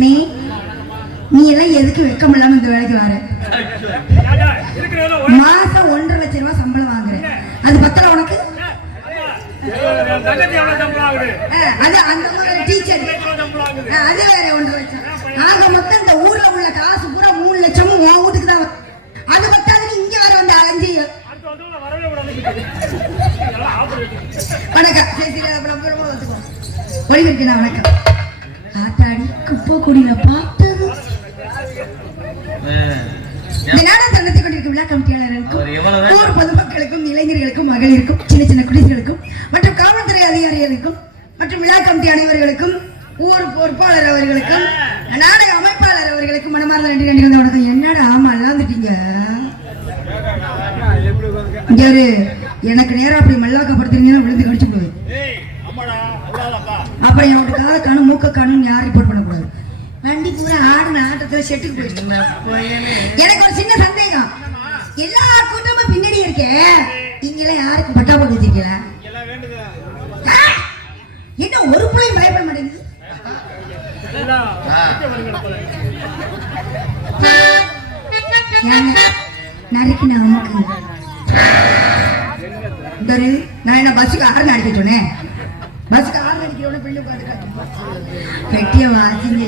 நீ எல்லாம் எதுக்கு வெக்கம் இல்லாம இந்த வேலைக்கு வர? மாசம் 1.5 லட்சம் ரூபாய் சம்பளம் வாங்குறேன், அது பத்தல உனக்கு? அது அந்த டீச்சர் அது வேற 1.5 லட்சம். ஆக மொத்தம் இந்த ஊர்ல உள்ள காசு பூரா 3 லட்சமும் உன் வீட்டுக்கு தான். அது பத்தாதுன்னு இங்க வர வந்து அலைஞ்சி. வணக்கம் ஒளிவர்க்கா, வணக்கம். ஆத்தாடி குப்பை குடியில பார்த்தது இந்த நாடகம் நடத்தி கொண்டிருக்கும் விழா கமிட்டியாளர்களுக்கும் ஊர் பொதுமக்களுக்கும் இளைஞர்களுக்கும் மகளிருக்கும் சின்ன சின்ன குடிசைகளுக்கும் மற்றும் காவல்துறை அதிகாரிகளுக்கும் மற்றும் விழா கமிட்டி அனைவர்களுக்கும் ஊர் பொறுப்பாளர் அவர்களுக்கும் நாடக அமைப்பாளர் அவர்களுக்கும் மனமார்ந்த நன்றி. நன்றி வந்து வணக்கம். என்னடா ஆமா எல்லாம் எனக்கு நேரம் அப்படி மல்லாக்கப்படுத்துறீங்கன்னா விழுந்து கடிச்சு போடுவேன். அப்புறம் என்னோட காலை காணும் மூக்க காணும் யாரும் ரிப்போர்ட் பண்ணக்கூடாது. வண்டி பூரா ஆடுன ஆட்டத்துல செட்டுக்கு போயிடுச்சு. எனக்கு ஒரு சின்ன சந்தேகம், எல்லா கூட்டமும் பின்னாடி இருக்கேன், நீங்களே யாருக்கும் பட்டா போட்டு வச்சிருக்கீங்களா? என்ன ஒரு பிள்ளையும் பயப்பட மாட்டேங்குது? நறுக்கு நமக்கு நான் என்ன பஸ்ஸுக்கு ஆறு அடிக்க சொன்னேன்? பஸ்ஸுக்கு ஆறு அடிக்கிறோட பெண்ணு உட்காந்து பெட்டிய வாசிங்க.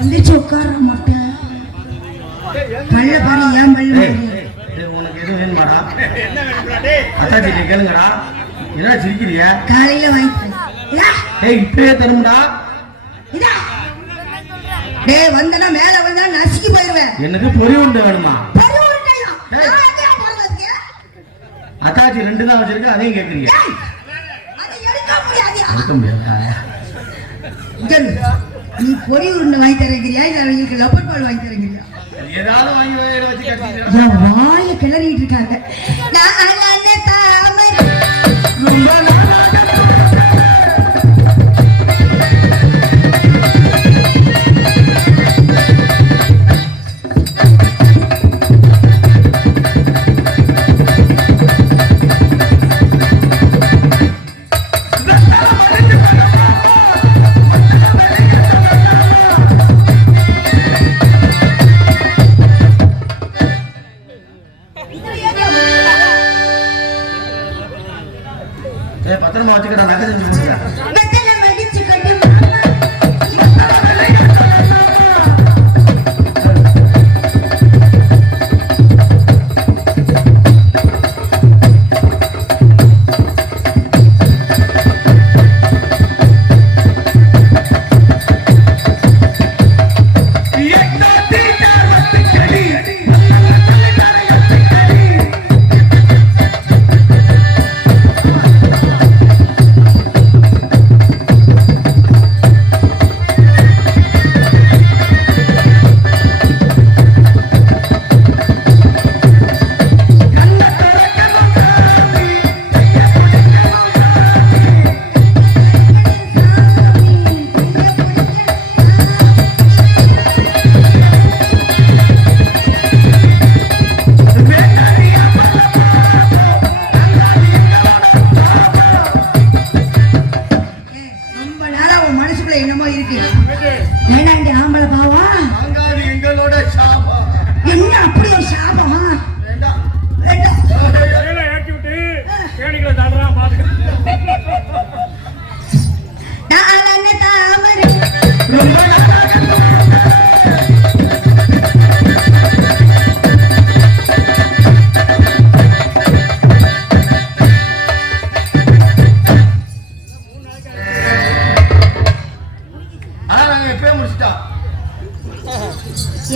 எந்திரிச்சு உட்கார மாட்டேன். பல்ல பாரு, ஏன் பல்ல உனக்கு எது வேணுமாடா? அத்தாச்சி கேளுங்கடா. என்ன சிரிக்கிறியா? காலையில வாங்கிக்கிறேன். இப்பவே தரும்டா. டேய் வந்தனா மேல வந்தா நசுக்கி போயிடுவேன். எனக்கு பொரி உருண்டை வேணுமா? பொரி உருண்டையா? நான் எங்க போறது? அத்தாச்சி 2 தான் வச்சிருக்க, அதையும் கேக்குறீங்க? அதை எடுக்க முடியாது. எடுக்க முடியாதா? நீ பொரி உருண்டை வாங்கி தரங்கிறியா இல்ல அவங்களுக்கு லப்பர் பால் வாங்கி தரங்கிறியா? ஏதாவது வாங்கி வச்சு கட்டிடுறா. வாயை கிளறிட்டு இருக்காங்க. பத்திரமா வச்சுக்கிட்ட நகை செஞ்சு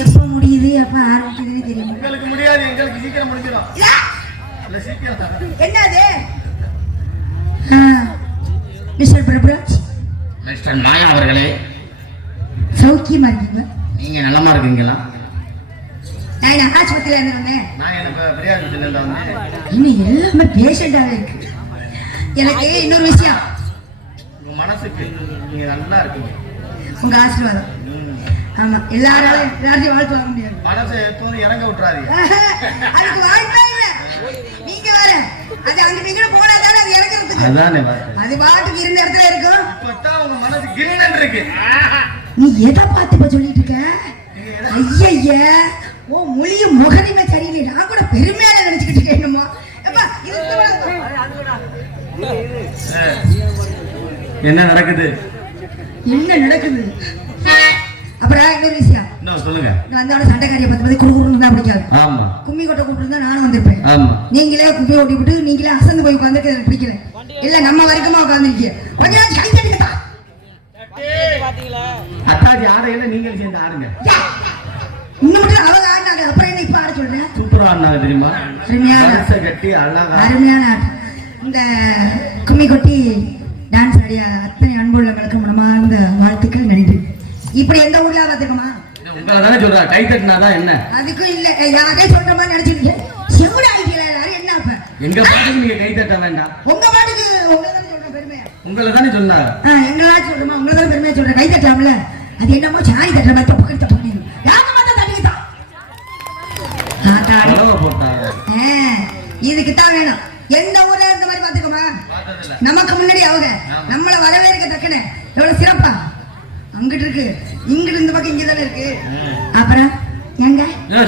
எப்ப முடியுது எப்ப ஆரம்பிக்குதுன்னு தெரியும். உங்களுக்கு முடியாது, எங்களுக்கு சீக்கிரம் முடிஞ்சிடும். இல்ல சீக்கிரம் என்னது? மிஸ்டர் பிரபுராஜ், மிஸ்டர் மாயா அவர்களே, சௌக்கியமா இருக்கீங்க? நீங்க நலமா இருக்கீங்களா? நான் ஆஸ்பத்திரியில இருந்து வந்தேன். நான் எனக்கு பிரியாணி வந்தேன். இன்னும் எல்லாமே பேஷண்டாவே இருக்கு. எனக்கு இன்னொரு விஷயம், உங்க மனசுக்கு நீங்க நல்லா இருக்கீங்க. உங்க ஆசீர்வாதம். ஆமா, எல்லாரையும் வாழ்த்து வாங்க முடியாது. மனசை எப்போதும் இறங்க விட்டுறாதீங்க. அதுக்கு வாய்ப்பே இல்லை. நீங்க வேற அது அங்க நீங்க போனாதானே அது இறங்குறதுக்கு. அதானே அது பாட்டுக்கு இருந்த இடத்துல இருக்கும். இப்பதான் உங்க மனசு கிரீனன் இருக்கு. நீ எதை பார்த்து இப்ப சொல்லிட்டு இருக்க? ஐயா, ஓ மொழியும் முகரிமே சரியில்லை. நான் கூட பெருமையான நினைச்சுக்கிட்டு இருக்கேன். என்னமோ என்ன நடக்குது? என்ன நடக்குது? அப்புறம் இன்னொரு விஷயம் சொல்லுங்க. வந்தோட சண்டைக்காரியை பத்தி குறுகுறுன்னு தான் பிடிக்காது. ஆமா, கும்மி கொட்டை கூப்பிட்டு நானும் வந்திருப்பேன். ஆமா, நீங்களே கும்மி ஓட்டி விட்டு நீங்களே அசந்து போய் உட்காந்துருக்கு. எனக்கு பிடிக்கல. இல்ல நம்ம வரைக்குமா உட்காந்துருக்கீங்க. கொஞ்ச நாள் கை தட்டிக்கிட்டா அத்தாஜி ஆடையில நீங்கள் சேர்ந்து ஆடுங்க. இன்னும் அவங்க ஆடினாங்க. அப்புறம் என்ன இப்ப ஆட சொல்றேன்? சூப்பரா ஆடினாங்க தெரியுமா? கட்டி அழகா அருமையான ஆட்டம். இந்த கும்மி கொட்டி டான்ஸ் ஆடிய அத்தனை அன்புள்ளவங்களுக்கு மனமார்ந்த வாழ்த்துக்கள், நன்றி. இப்படி எந்த ஊர்ல பாத்துக்கோமா? உங்களை தானே சொல்றா, கை தட்டினாதான் என்ன? அதுக்கும் இல்ல, யாரே சொல்ற மாதிரி நினைச்சிருக்கீங்க. செவிட ஆகிக்கல எல்லாரும். என்ன அப்ப எங்க பாட்டுக்கு நீங்க கை தட்ட வேண்டாம். உங்க பாட்டுக்கு உங்களை தானே சொல்றேன் பெருமையா. உங்களை தானே சொன்னா. எங்களா சொல்றோமா? உங்களை தானே பெருமையா சொல்றேன். கை தட்டலாம்ல. அது என்னமோ சாணி தட்டுற மாதிரி தப்பு தப்பு பண்ணிடும். யாங்க மாத்தா தட்டிக்கிட்டான் போட்டாங்க. இதுக்கு தான் வேணும். எந்த ஊர்ல இருந்த மாதிரி பாத்துக்கோமா? நமக்கு முன்னாடி அவங்க நம்மள வரவேற்க தக்கன எவ்வளவு சிறப்பா அங்கிட்டு இருக்கு. இங்கிட்டு இந்த பக்கம் இங்க தானே இருக்கு. அப்புறம் எங்க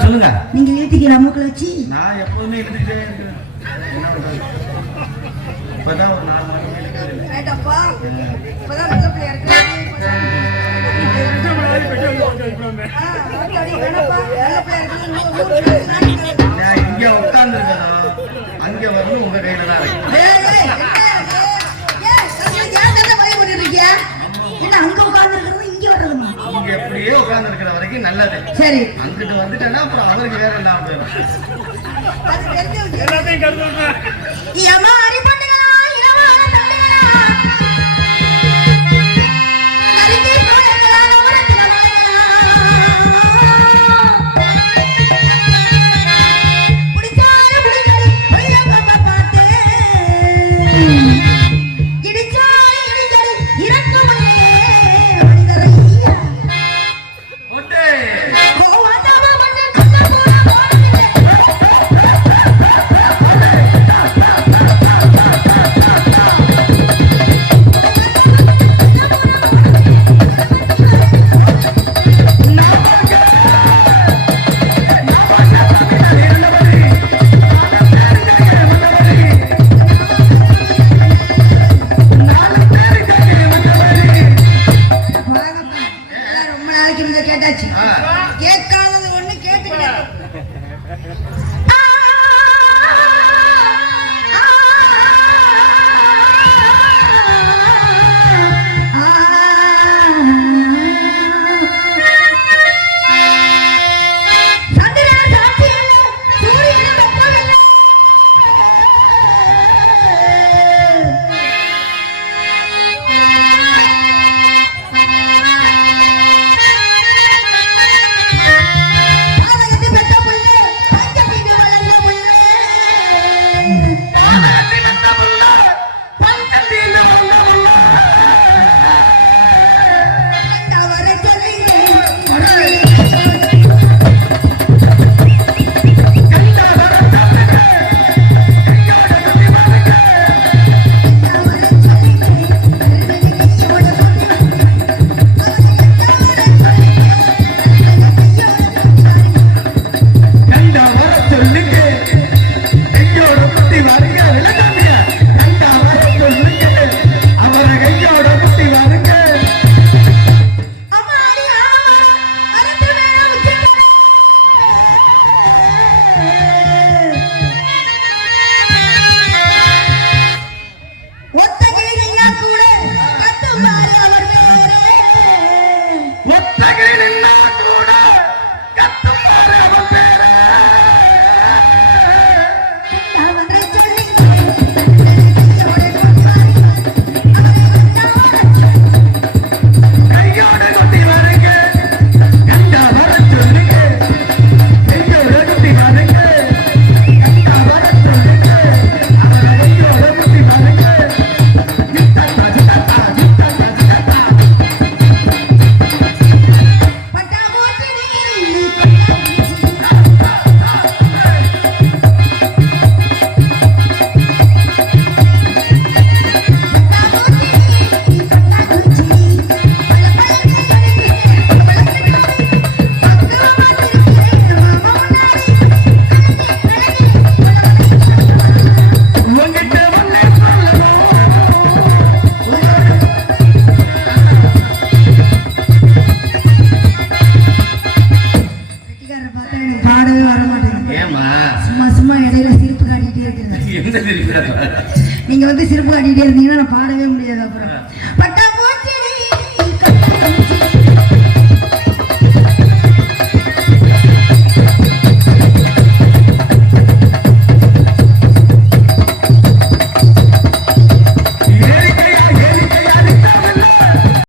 சொல்லுங்க. நீங்க இழுத்துக்கீங்களா மூக்குல வச்சு? நான் எப்பவுமே இழுத்துக்கிட்டே இருக்கேன். இப்பதான் ஒரு 4 மாதம் ரைட்டப்பா. இப்பதான் நல்ல பிள்ளையா இருக்கு. இங்க உட்கார்ந்து இருக்கணும். அங்க வரணும். உங்க கையில தான் இருக்கு. அங்க உட்கார்ந்து இருக்கிறது இங்க வர்றதுமா? இங்க எப்படியே உட்கார்ந்து இருக்கிற வரைக்கும் நல்லது. சரி, அங்கிட்டு வந்துட்டேன்னா அப்புறம் அவருக்கு வேற எல்லாம் போயிடும். சும்மா இடையில சிரிப்பு காட்டிட்டே இருக்கிறது. எந்த திருப்பி நீங்க வந்து சிரிப்பு காட்டிட்டே இருந்தீங்கன்னா நான் பாடவே முடியாது. அப்புறம் பட்டா போச்சு